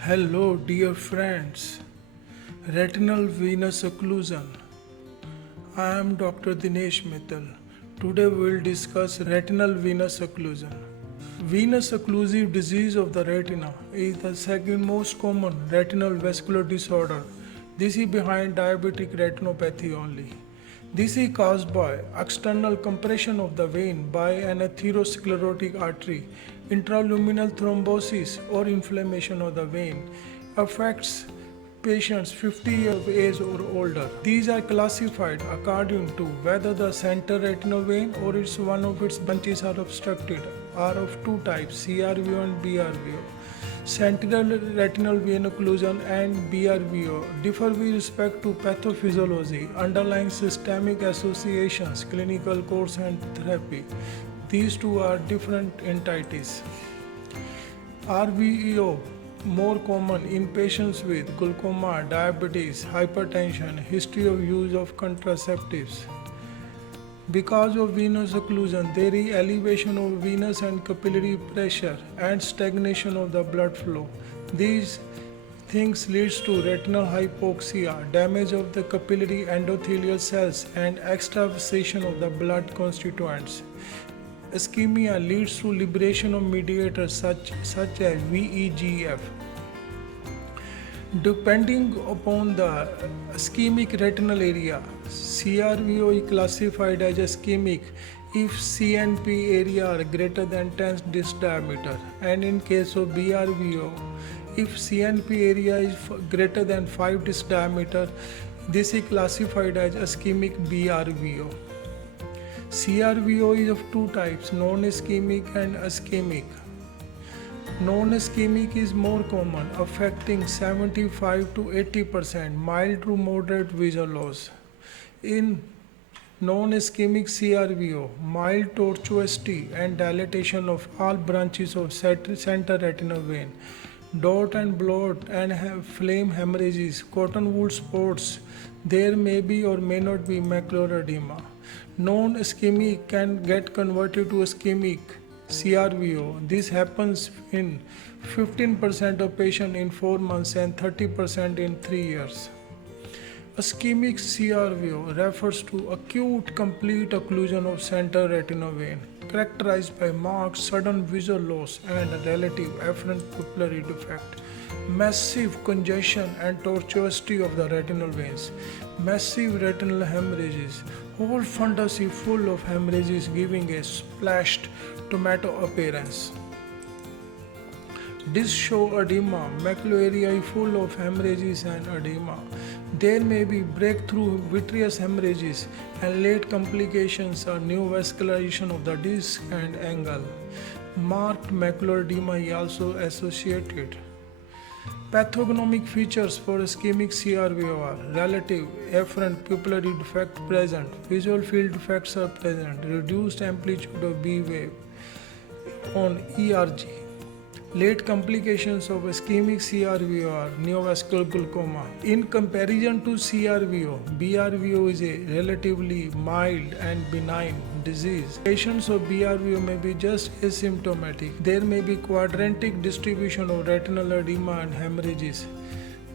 Hello, dear friends. Retinal venous occlusion. I am Dr. Dinesh Mittal. Today we will discuss retinal venous occlusion. Venous occlusive disease of the retina is the second most common retinal vascular disorder. This is behind diabetic retinopathy only. This is caused by external compression of the vein by an atherosclerotic artery, intraluminal thrombosis or inflammation of the vein. Affects patients 50 years of age or older. These are classified according to whether the center retinal vein or its one of its branches are obstructed, are of two types, CRVO and BRVO. Sentinel retinal vein occlusion and BRVO differ with respect to pathophysiology, underlying systemic associations, clinical course and therapy. These two are different entities. RVEO more common in patients with glaucoma, diabetes, hypertension, history of use of contraceptives. Because of venous occlusion, there is elevation of venous and capillary pressure and stagnation of the blood flow. These things leads to retinal hypoxia, damage of the capillary endothelial cells and extravasation of the blood constituents. Ischemia leads to liberation of mediators such as VEGF. Depending upon the ischemic retinal area, CRVO is classified as ischemic if CNP area are greater than 10 disc diameter, and in case of BRVO, if CNP area is greater than 5 disc diameter, this is classified as ischemic BRVO. CRVO is of two types, non-ischemic and ischemic. Non-ischemic is more common, affecting 75 to 80%, mild to moderate vision loss. In non-ischemic CRVO, mild tortuosity and dilatation of all branches of center retinal vein, dot and blot and flame hemorrhages, cotton wool spots. There may be or may not be macular edema. Non-ischemic can get converted to ischemic CRVO. This happens in 15% of patients in 4 months and 30% in 3 years. Ischemic CRVO refers to acute complete occlusion of center retinal vein, characterized by marked sudden visual loss and a relative afferent pupillary defect, massive congestion and tortuosity of the retinal veins, massive retinal hemorrhages, whole fundus is full of hemorrhages giving a splashed tomato appearance. Disc show edema, macular area is full of hemorrhages and edema. There may be breakthrough vitreous hemorrhages and late complications are neovascularization of the disc and angle. Marked macular edema is also associated. Pathognomic features for ischemic CRVO are relative afferent pupillary defect present, visual field defects are present, reduced amplitude of B wave on ERG. Late complications of ischemic CRVO are neovascular glaucoma. In comparison to CRVO, BRVO is a relatively mild and benign disease. Patients of BRVO may be just asymptomatic. There may be quadrantic distribution of retinal edema and hemorrhages.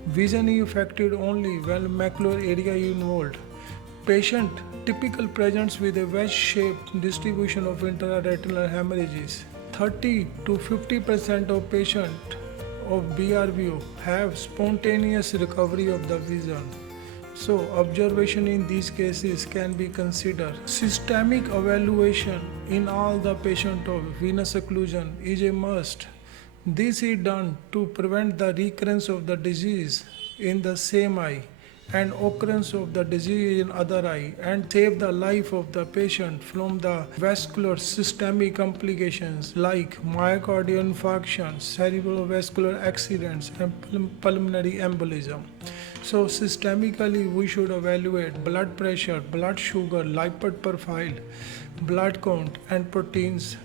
Vision is affected only when macular area is involved. Patient typical presents with a wedge-shaped distribution of intraretinal hemorrhages. 30 to 50% of patients of BRVO have spontaneous recovery of the vision. So, observation in these cases can be considered. Systemic evaluation in all the patients of venous occlusion is a must. This is done to prevent the recurrence of the disease in the same eye and occurrence of the disease in other eye and save the life of the patient from the vascular systemic complications like myocardial infarction, cerebrovascular accidents and pulmonary embolism. So systemically we should evaluate blood pressure, blood sugar, lipid profile, blood count and proteins.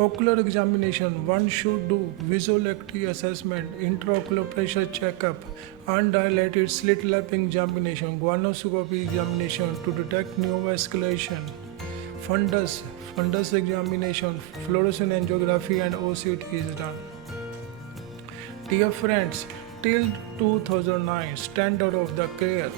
Ocular examination, one should do visual acuity assessment, intraocular pressure checkup, undilated slit lamp examination, guanoscopy examination to detect neovascularization, fundus examination, fluorescent angiography and OCT is done. Dear friends, till 2009, standard of the care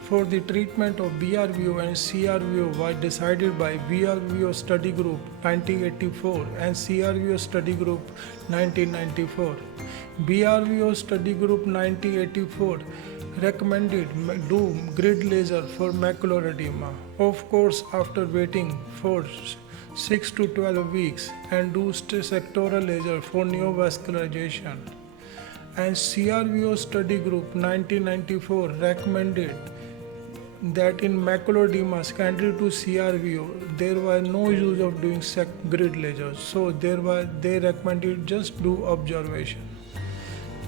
for the treatment of BRVO and CRVO was decided by BRVO Study Group 1984 and CRVO Study Group 1994. BRVO Study Group 1984 recommended do grid laser for macular edema. Of course, after waiting for 6 to 12 weeks, and do sectoral laser for neovascularization. And CRVO Study Group 1994 recommended that in macular edema secondary to CRVO, there was no use of doing grid lasers. So they recommended just do observation.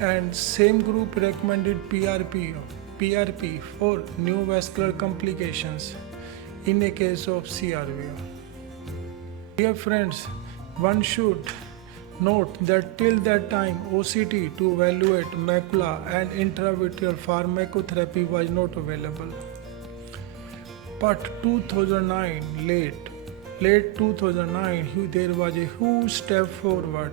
And same group recommended PRP for neovascular complications in a case of CRVO. Dear friends, one should note that till that time OCT to evaluate macula and intravitreal pharmacotherapy was not available. But 2009, late 2009, there was a huge step forward.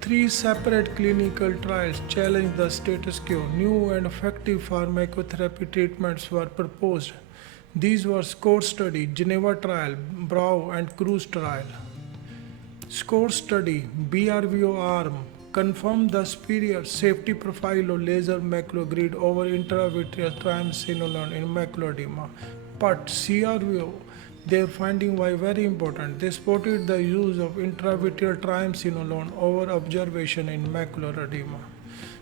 3 separate clinical trials challenged the status quo. New and effective pharmacotherapy treatments were proposed. These were SCORE study, Geneva trial, Brvo and Crvo trial. SCORE study, BRVO arm, confirmed the superior safety profile of laser macular grid over intravitreal triamcinolone in macular edema. But CRVO, their finding was very important. They supported the use of intravitreal triamcinolone over observation in macular edema.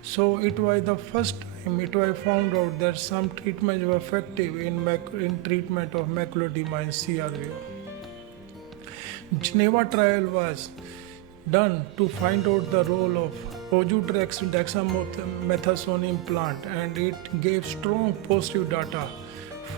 So it was the first time it was found out that some treatments were effective in treatment of macular edema in CRVO. Geneva trial was done to find out the role of Ojutrex dexamethasone implant, and it gave strong positive data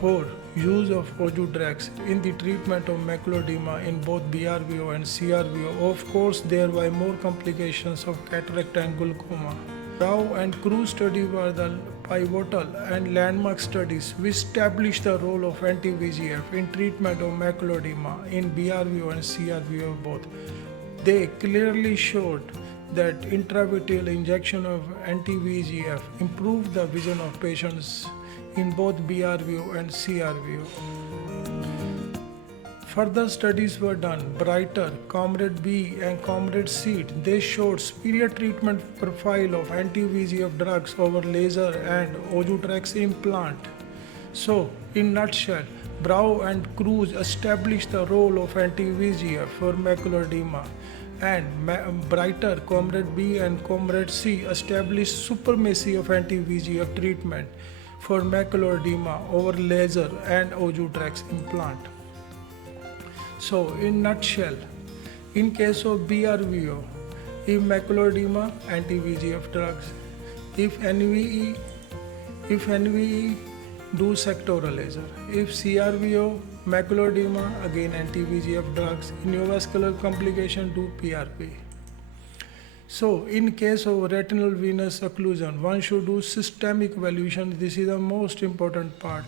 for use of Ojutrex in the treatment of macular edema in both BRVO and CRVO. Of course, there were more complications of cataract and glaucoma. Brvo and Crvo study were the pivotal and landmark studies which established the role of anti-VEGF in treatment of macular edema in BRVO and CRVO both. They clearly showed that intravitreal injection of anti-VEGF improved the vision of patients in both BRVO and CRVO. Further studies were done. Brighter, Comrade B and Comrade C, they showed superior treatment profile of anti-VEGF drugs over laser and Ojutrex implant. So, in nutshell, Brvo and Crvo established the role of anti-VEGF for macular edema, and Brighter, Comrade B and Comrade C established supremacy of anti-VEGF treatment for macular edema over laser and Ojutrex implant. So, in nutshell, in case of BRVO, if macular edema, anti-VEGF drugs. If NVE, do sectoral laser. If CRVO, macular edema, again anti-VEGF drugs. In neovascular complication, do PRP. So, in case of retinal venous occlusion, one should do systemic evaluation. This is the most important part.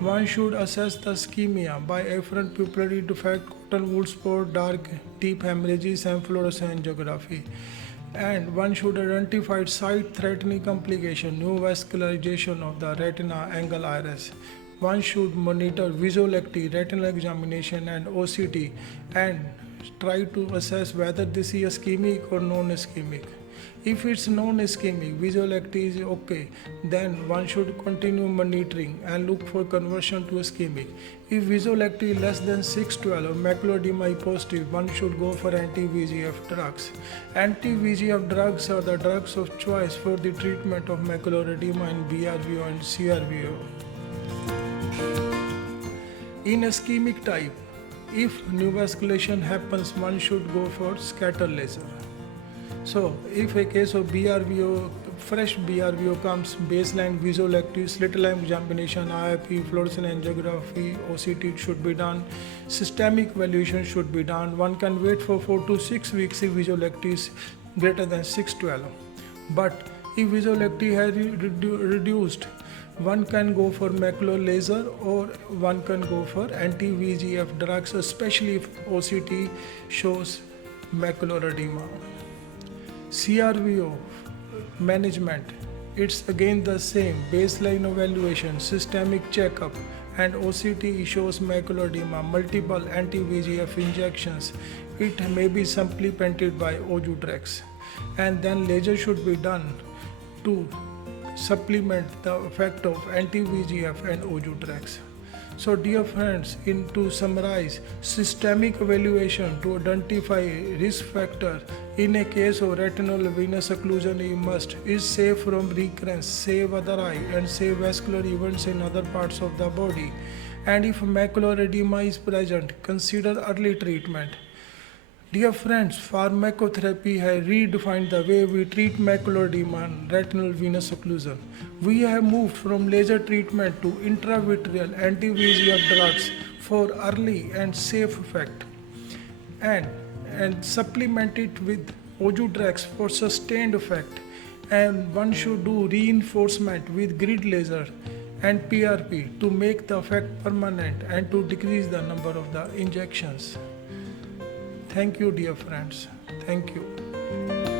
One should assess the ischemia by afferent pupillary defect, cotton wool spot, dark, deep hemorrhages, and fluorescent angiography. And one should identify sight-threatening complication, neovascularization of the retina, angle iris. One should monitor visual acuity, retinal examination, and OCT, and try to assess whether this is ischemic or non-ischemic. If it's non-ischemic, visual acuity is okay, then one should continue monitoring and look for conversion to ischemic. If visual acuity is less than 612 or macular edema is positive, one should go for anti-VEGF drugs. Anti-VEGF drugs are the drugs of choice for the treatment of macular edema in BRVO and CRVO. In ischemic type, if neovasculation happens, one should go for scatter laser. So, if a case of BRVO, fresh BRVO comes, baseline visual acuity, slit line examination, IIP, fluorescent angiography, OCT should be done, systemic evaluation should be done. One can wait for 4 to 6 weeks if visual acuity is greater than 612. But if visual acuity has reduced, one can go for macular laser or one can go for anti-VEGF drugs, especially if OCT shows macular edema. CRVO management. It's again the same baseline evaluation, systemic checkup, and OCT shows macular edema, multiple anti-VEGF injections. It may be supplemented by Ojutrex, and then laser should be done to supplement the effect of anti-VEGF and Ojutrex. So dear friends, to summarize, systemic evaluation to identify risk factor in a case of retinal venous occlusion is safe from recurrence, save other eye and save vascular events in other parts of the body. And if macular edema is present, consider early treatment. Dear friends, pharmacotherapy has redefined the way we treat macular edema and retinal venous occlusion. We have moved from laser treatment to intravitreal anti-VEGF drugs for early and safe effect, and supplement it with Ojutrex for sustained effect. And one should do reinforcement with grid laser and PRP to make the effect permanent and to decrease the number of the injections. Thank you, dear friends. Thank you.